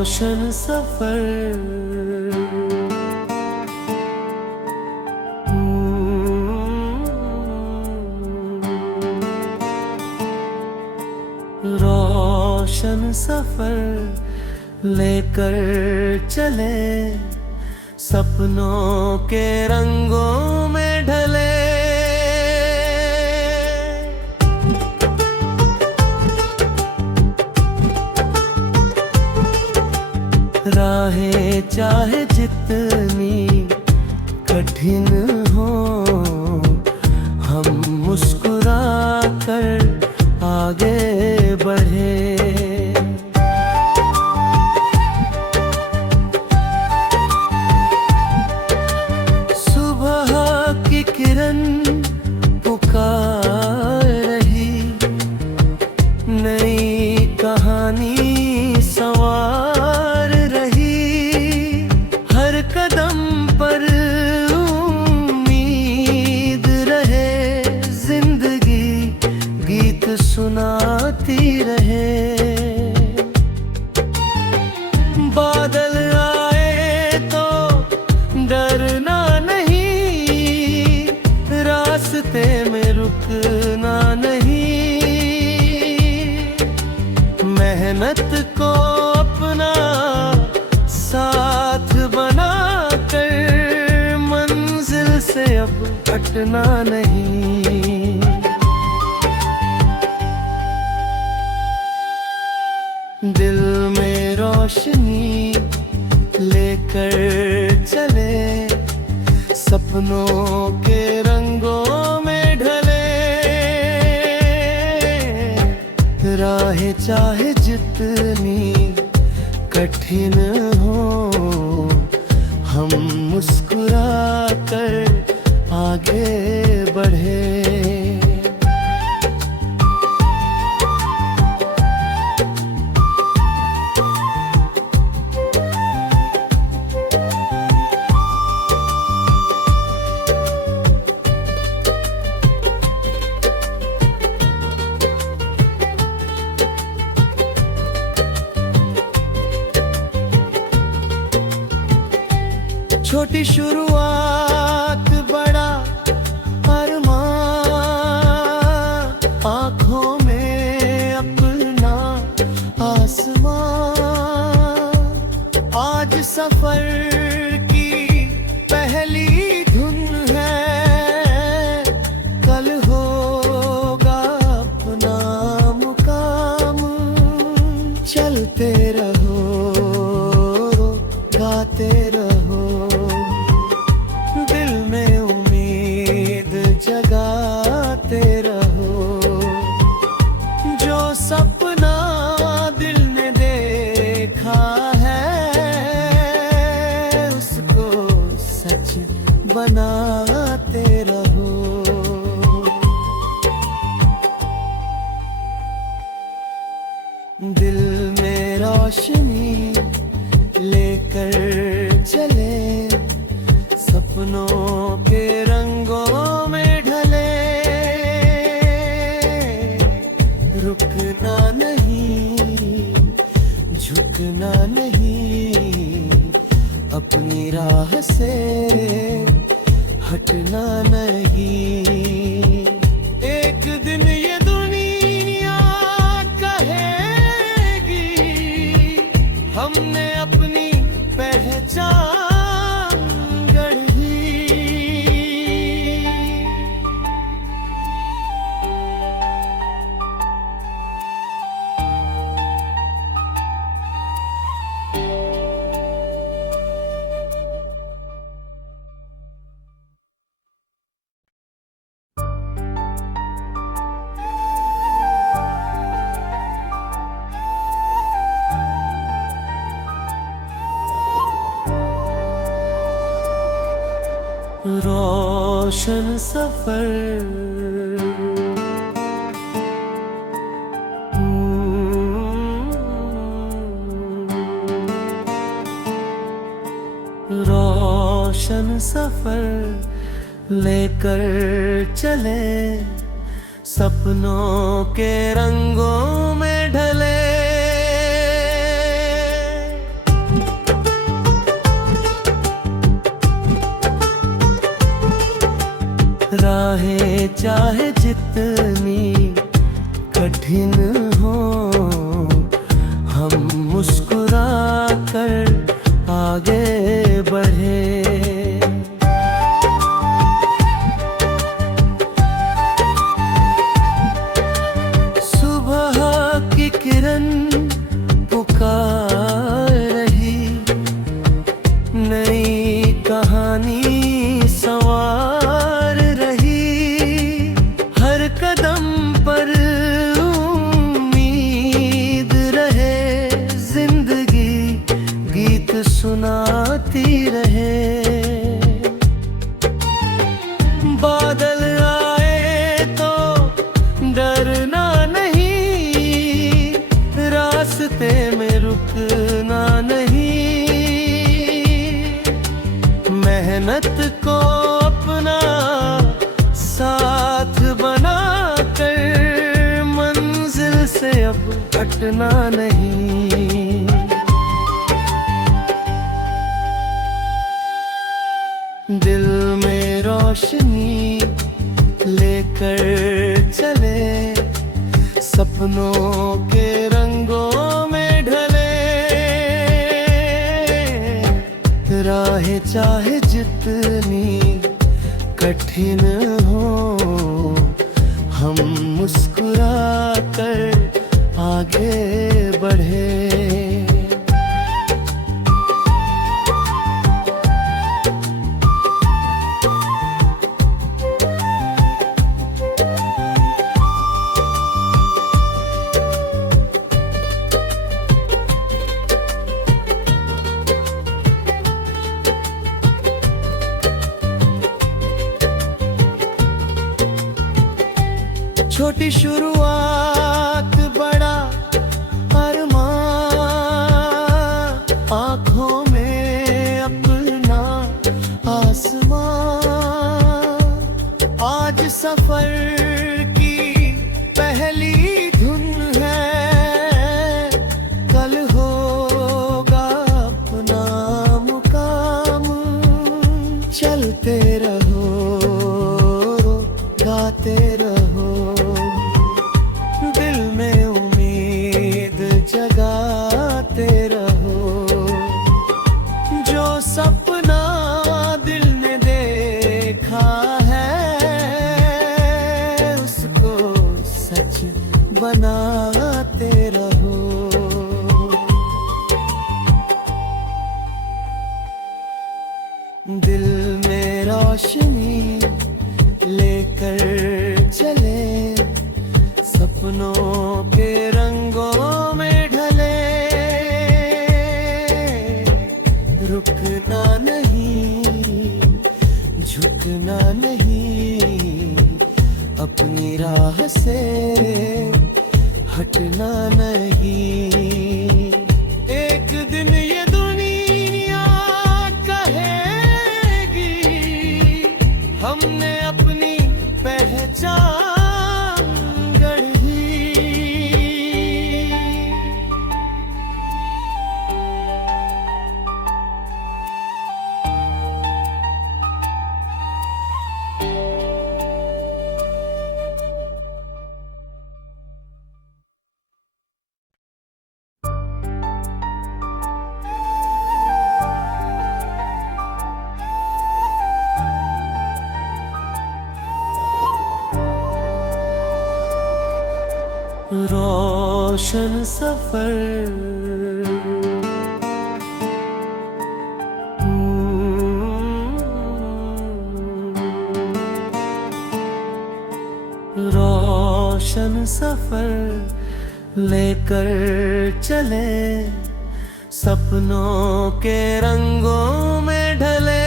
रोशन सफर। रोशन सफर लेकर चले, सपनों के रंगों में ढले। राहें चाहे जितनी कठिन हो, हम मुस्कुरा कर आगे बढ़े। सुबह की किरण पुकार रही, नई कहानी सवार रही। हर कदम पर उम्मीद रहे, जिंदगी गीत सुनाती रहे। बादल आए तो डरना नहीं, रास्ते में रुकना नहीं। मेहनत को अपना साथ बना कर, मंजिल से अब हटना नहीं। दिल में रोशनी लेकर चले, सपनों के रंगों में ढले। राहें चाहे जितनी कठिन हो, हम मुस्कुरा कर आगे बढ़े। छोटी शुरुआत बड़ा अरमान, आँखों में अपना आसमान। आज सफर की पहली धुन है, कल होगा अपना मुकाम। चलते रहो, गाते रहो, जगाते रहो। जो सपना दिल ने देखा है, उसको सच बनाते रहो। दिल में रोशनी लेकर चले, सपनों के रंगों में ढले। रुकना नहीं, झुकना नहीं, अपनी राह से हटना नहीं। एक दिन ये दुनिया कहेगी, हमने अपनी पहचान रोशन सफर। रोशन सफर लेकर चले, सपनों के रंगों में ढले। राहें चाहे जितनी कठिन हो, हम मुस्कुरा कर आगे बढ़े। सुबह की किरण पुकार रही, नई कहानी सवार रही। हर कदम पर उम्मीद रहे, जिंदगी गीत सुनाती रहे। बादल आए तो डरना नहीं, रास्ते में रुकना नहीं। मेहनत को अपना साथ बना कर मंजिल से अब हटना नहीं। दिल में रोशनी लेकर चले, सपनों के रंगों में ढले। राहें चाहे जितनी कठिन हो, हम मुस्कुरा कर आगे बढ़े। छोटी शुरुआत बड़ा अरमान, आँखों में अपना आसमान। आज सफर की पहली धुन है, कल होगा अपना मुकाम। चलते रहो, गाते रहो, दिल में उम्मीद जगाते रहो। जो सपना दिल ने देखा है, उसको सच बनाते रहो। दिल में रोशनी लेकर चले, सपनों के रंगों में ढले। रुकना नहीं, झुकना नहीं, अपनी राह से हटना नहीं। एक दिन ये दुनिया कहेगी, हमने अपनी पहचान गढ़ी। रोशन सफर, रोशन सफर लेकर चले, सपनों के रंगों में ढले।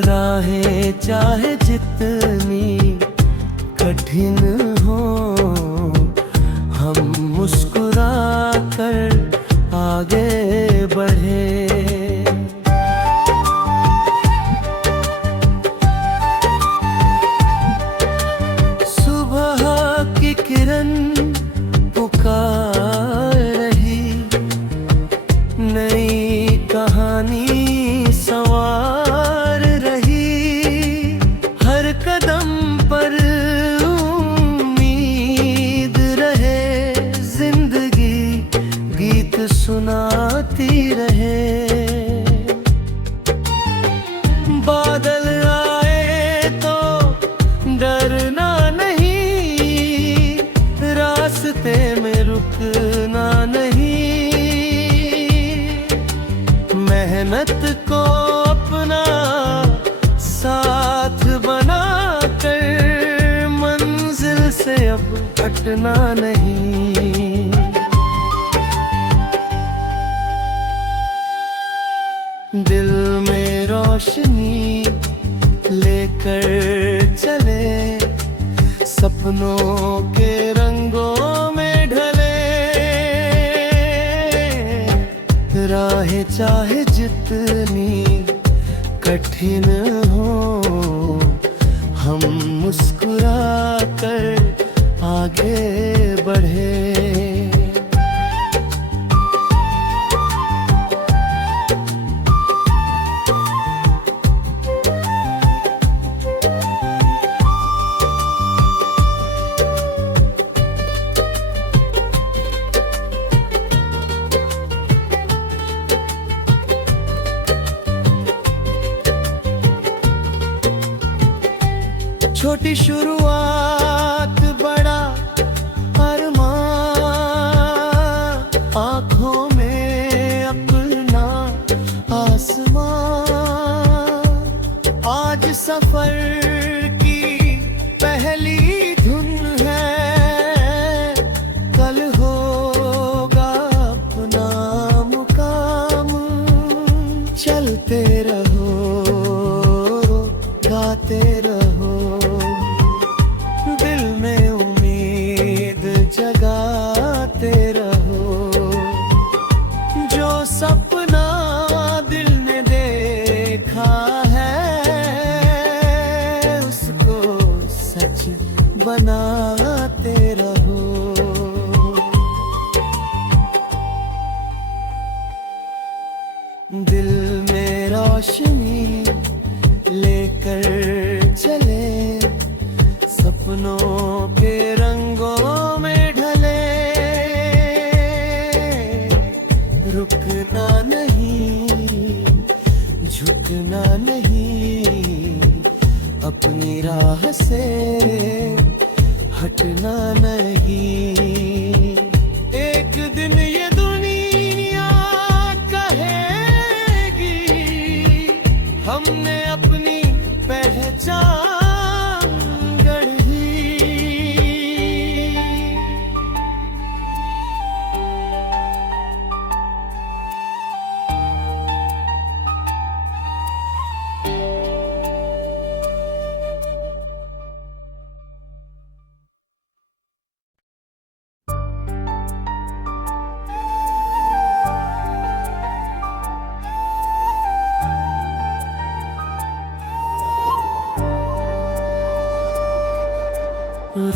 राहें चाहे जितनी कठिन हो, हम मुस्कुरा कर आगे बढ़े। सुबह की किरण पुकार रही, हटना नहीं। दिल में रोशनी लेकर चले, सपनों के रंगों में ढले। राहें चाहे जितनी कठिन हो, हम मुस्कुरा कर आगे बढ़े। छोटी शुरुआत बड़ा अरमान, आँखों में अपना आसमान। आज सफर की पहली धुन है, कल होगा अपना मुकाम। चलते रहो, गाते रहो, दिल में उम्मीद जगाते रहो। जो सपना दिल ने देखा है, उसको सच बनाते रहो। दिल में रोशनी लेकर चले, सपनों के रंगों में ढले। रुकना नहीं, झुकना नहीं, अपनी राह से हटना नहीं। एक दिन ये दुनिया कहेगी, हमने अपनी पहचान गढ़ी।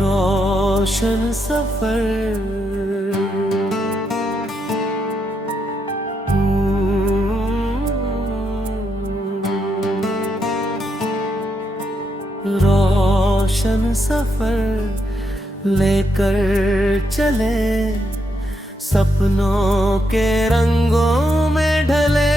रोशन सफर, रोशन सफर लेकर चले, सपनों के रंगों में ढले।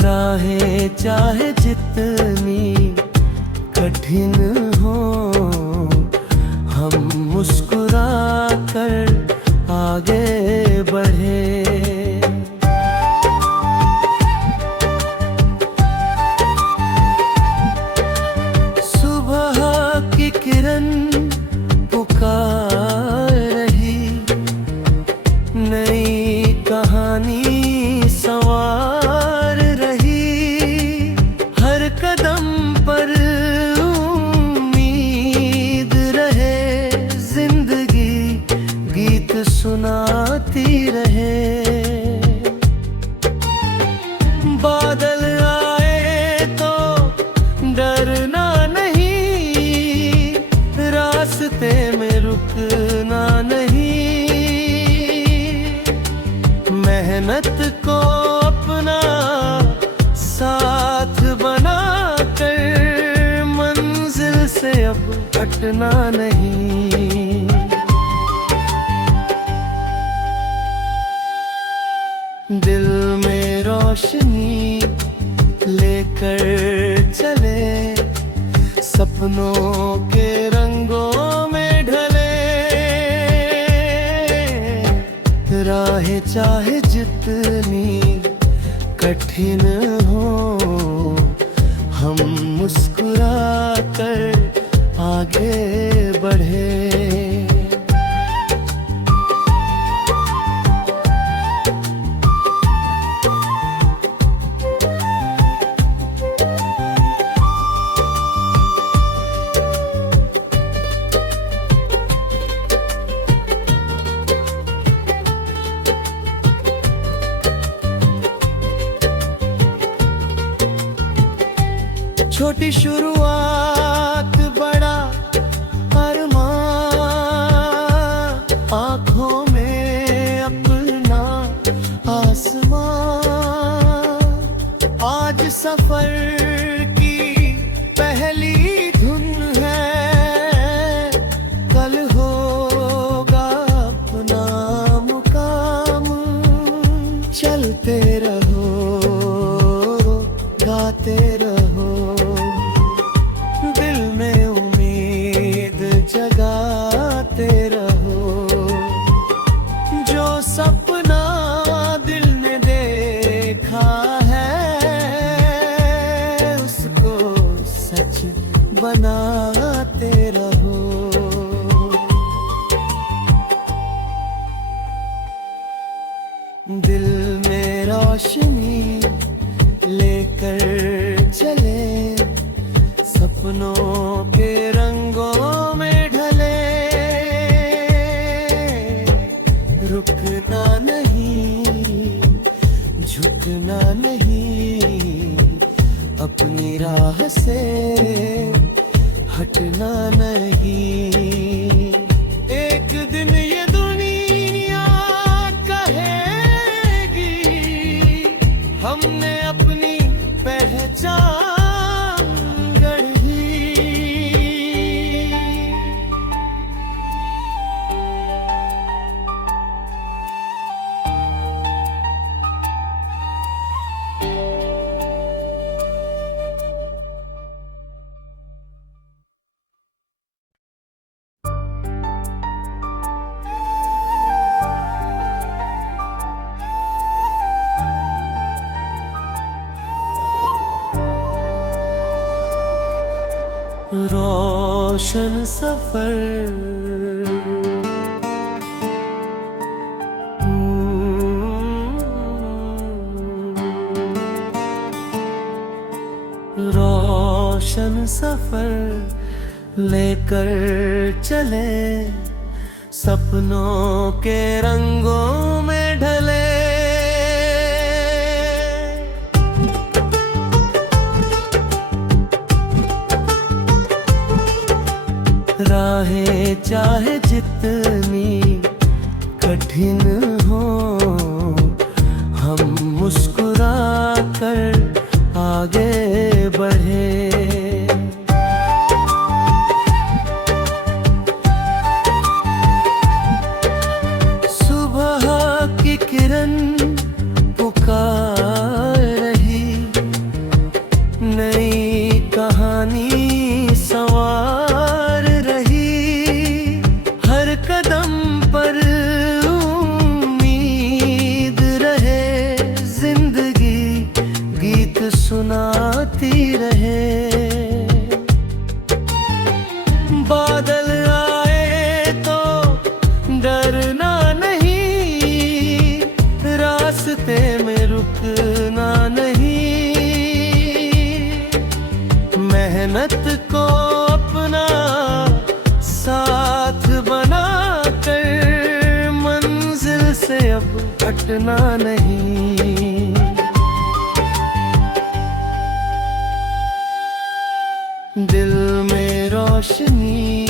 राहें चाहे जितनी कठिन हो, हम मुस्कुरा कर आगे बढ़े। सुबह की किरण पुकार रही, नई कहानी सवार रही। हर कदम पर उम्मीद रहे, जिंदगी गीत सुनाती रहे। बादल आए तो डरना नहीं, रास्ते में रुकना नहीं। मेहनत को अपना साथ बना कर, मंजिल से अब हटना नहीं। दिल में रोशनी लेकर चले, सपनों के रंगों में ढले। राहें चाहे जितनी कठिन हो, हम मुस्कुरा कर आगे बढ़े। छोटी शुरुआत बड़ा अरमान, आंखों में अपना आसमान। आज सफर की पहली धुन है, कल होगा अपना मुकाम। चलते रहो, गाते रहो, जगाते रहो। जो सपना दिल ने देखा है, उसको सच बनाते रहो। दिल में रोशनी लेकर चले, सपनों के रंगों में रुकना नहीं, झुकना नहीं, अपनी राह से हटना नहीं। एक दिन ये दुनिया कहेगी, हमने अपनी पहचान रोशन सफर। रोशन सफर लेकर चले, सपनों के रंगों में ढले। राहें चाहे जितनी कठिन हो, हम मुस्कुरा कर आगे बढ़े। सुबह की किरण पुकार रही, नई कहानी सवार रही। हर कदम पर उम्मीद रहे, जिंदगी गीत सुनाती रहे। बादल आए तो डरना नहीं, रास्ते में रुकना नहीं। मेहनत को अपना साथ बना कर, मंजिल से अब हटना नहीं। दिल में रोशनी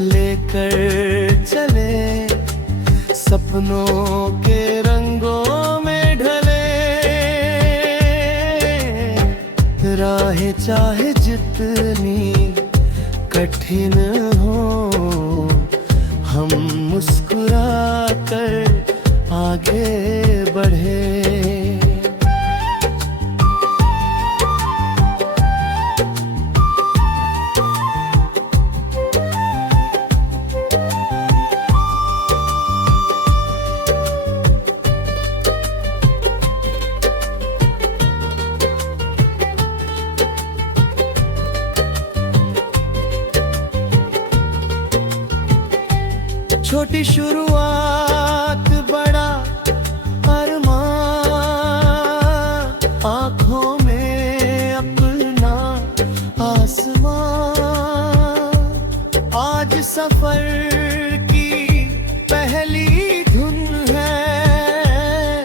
लेकर चले, सपनों के रंगों में ढले। राहें चाहे जितनी कठिन हो, हम मुस्कुरा कर आगे बढ़े। छोटी शुरुआत बड़ा अरमान, आंखों में अपना आसमान। आज सफर की पहली धुन है,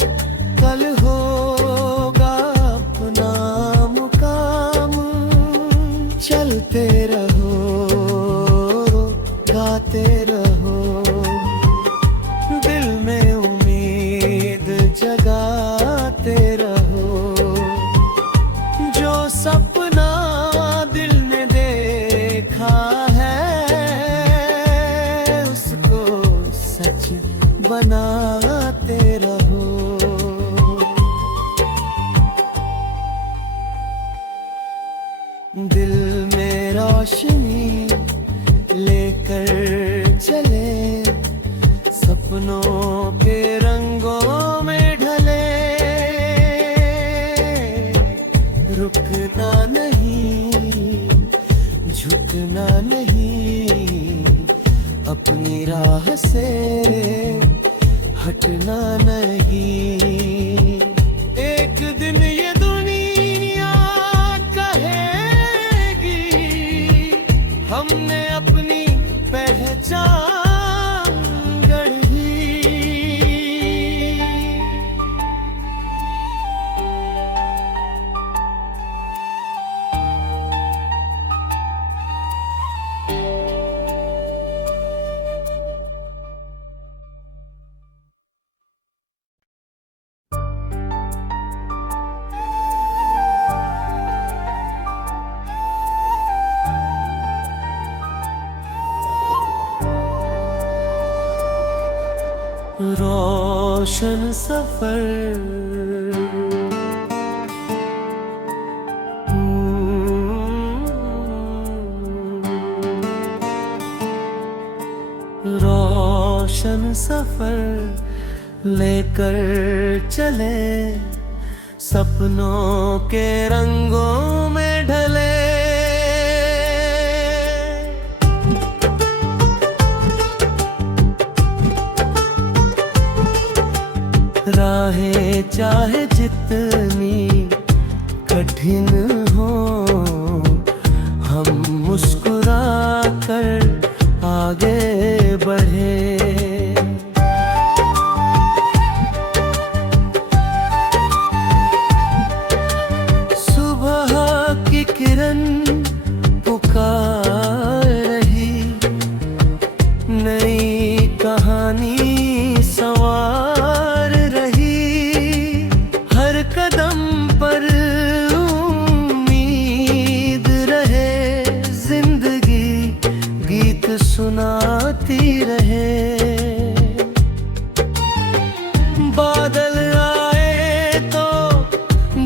कल होगा अपना मुकाम। चलते रहो, गाते रहो, दिल में उम्मीद जगाते रहो। जो सपना दिल ने देखा है, उसको सच बनाते रहो। दिल में रोशनी लेकर चले, सपनों के रंगों में ढले। रुकना नहीं, झुकना नहीं, अपनी राह से हटना नहीं। एक दिन ये दुनिया कहेगी, हमने अपनी पहचान गढ़ी। रोशन सफर, रोशन सफर लेकर चले, सपनों के रंगों में ढले। राहें चाहे जितनी कठिन हो, हम मुस्कुरा कर आगे बढ़े। सुबह की किरण पुकार रही, नई कहानी सवार रही। हर कदम पर उम्मीद रहे, जिंदगी गीत सुनाती रहे। बादल आए तो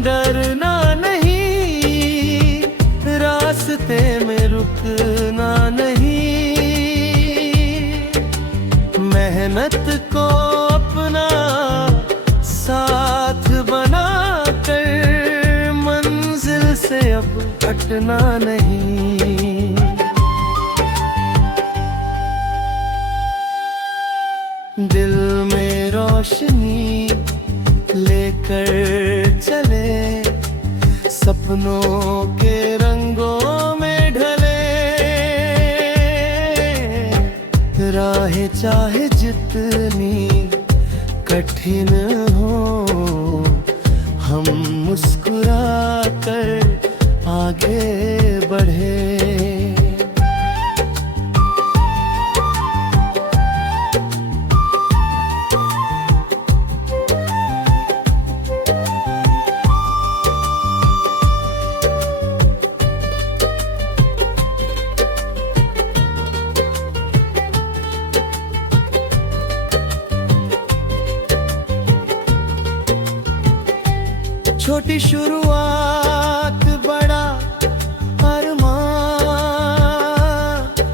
डरना नहीं, रास्ते में रुकना नहीं। मेहनत को अपना साथ बना कर, मंजिल से अब हटना नहीं। दिल में रोशनी लेकर चले, सपनों के रंगों में ढले। राहें चाहे जितनी कठिन हो, हम मुस्कुरा कर आगे बढ़े। छोटी शुरुआत बड़ा अरमान,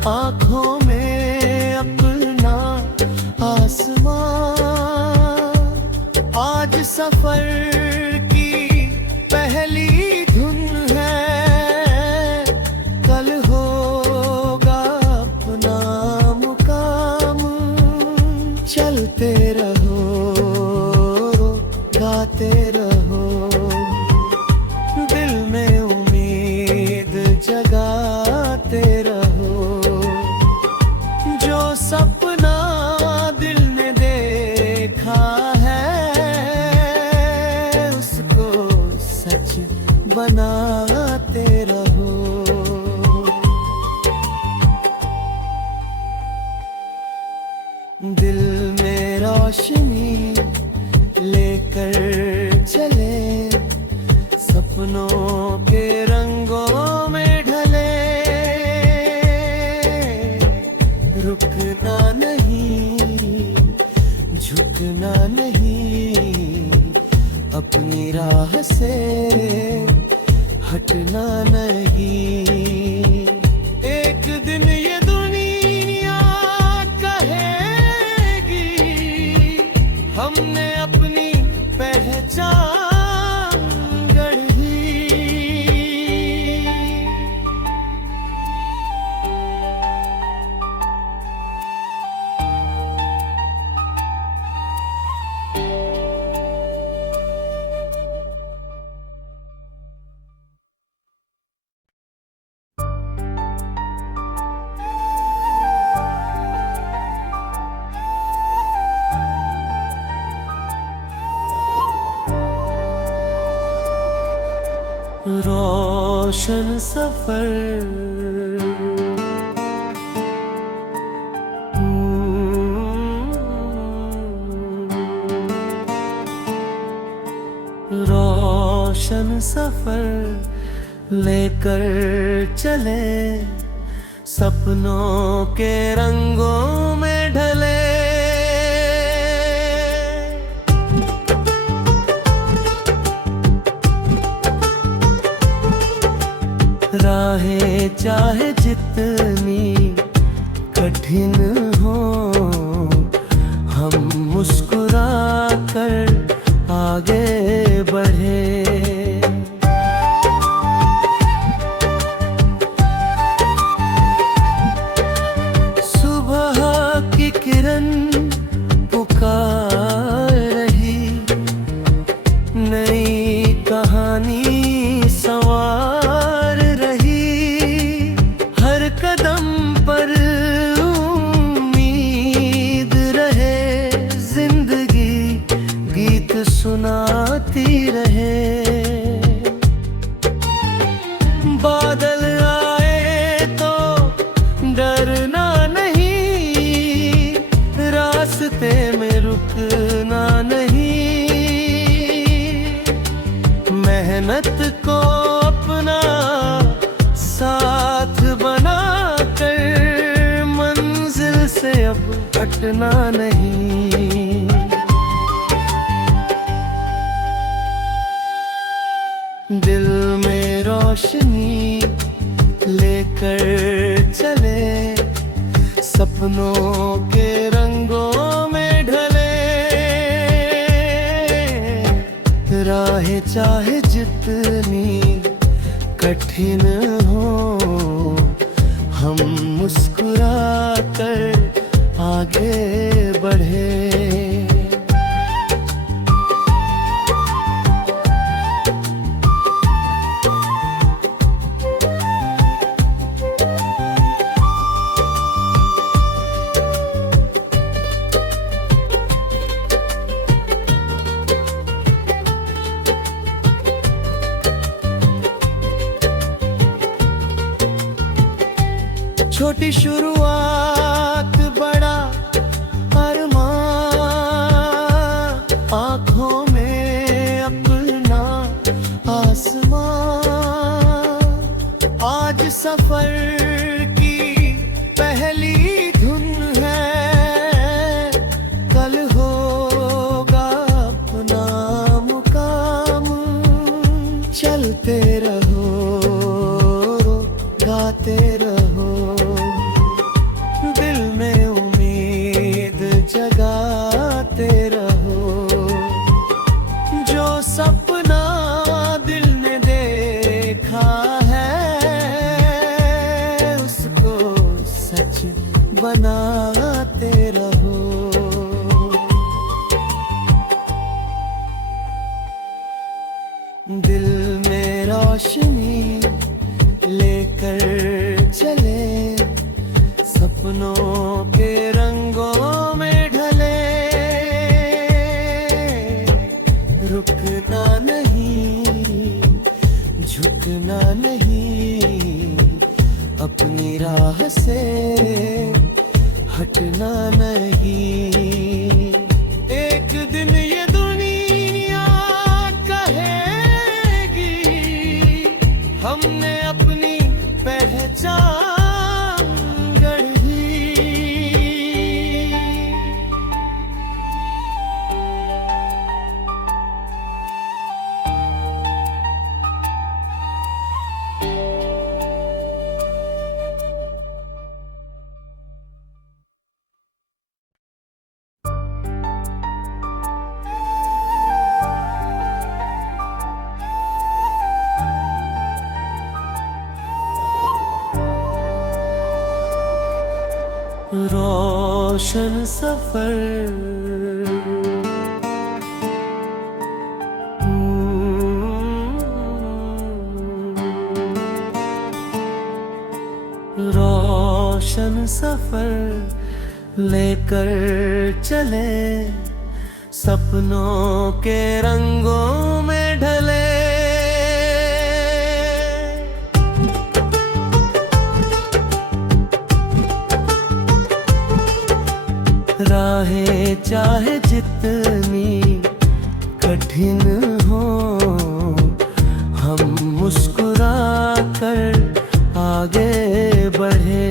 आंखों में अपना आसमान। आज सफर की पहली धुन है, कल होगा अपना मुकाम। गाते रहो, दिल में उम्मीद जगाते रहो। जो सपना दिल ने देखा है उसको सच बनाते रहो। दिल में रोशनी लेकर चले, सपनों के रंगों में ढले। रुकना नहीं, झुकना नहीं, अपनी राह से हटना नहीं। एक दिन ये दुनिया कहेगी हमने अपनी पहचान गढ़ी। रोशन सफर रोशन सफर लेकर चले, सपनों के रंगों में ढले। राहें चाहे जितनी कठिन हो, हम मुस्कुरा कर आगे बढ़े। सुबह की किरण पुकार रही, नई कहानी सवार रही। हर कदम पर उम्मीद रहे, जिंदगी गीत सुनाती रहे। बादल आए तो डरना नहीं, रास्ते में रुकना नहीं। मेहनत को अपना साथ बना कर मंजिल से अब हटना नहीं। दिल में रोशनी लेकर चले, सपनों के रंगों में ढले। राहें चाहे जितनी कठिन हो, हम मुस्कुरा कर आगे बढ़े। छोटी शुरुआत बड़ा अरमान, आँखों में अपना आसमान। आज सफर की पहली धुन है, कल होगा अपना मुकाम। चलते रहो, गाते रहो, दिल में उम्मीद जगाते रहो। जो सपना दिल ने देखा है उसको सच बनाते रहो। दिल में रोशनी लेकर चले, सपनों के रंगों में ढले। रुकना नहीं, झुकना नहीं, अपनी राह से हटना नहीं। एक दिन ये दुनिया कहेगी हमने अपनी पहचान गढ़ी। रोशन सफर रोशन सफर लेकर चले, सपनों के रंगों में ढले। राहें चाहे जितनी कठिन हो, हम मुस्कुरा कर आगे बढ़े।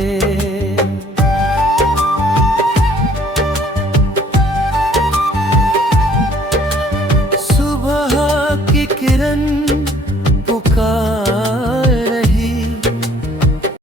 सुबह की किरण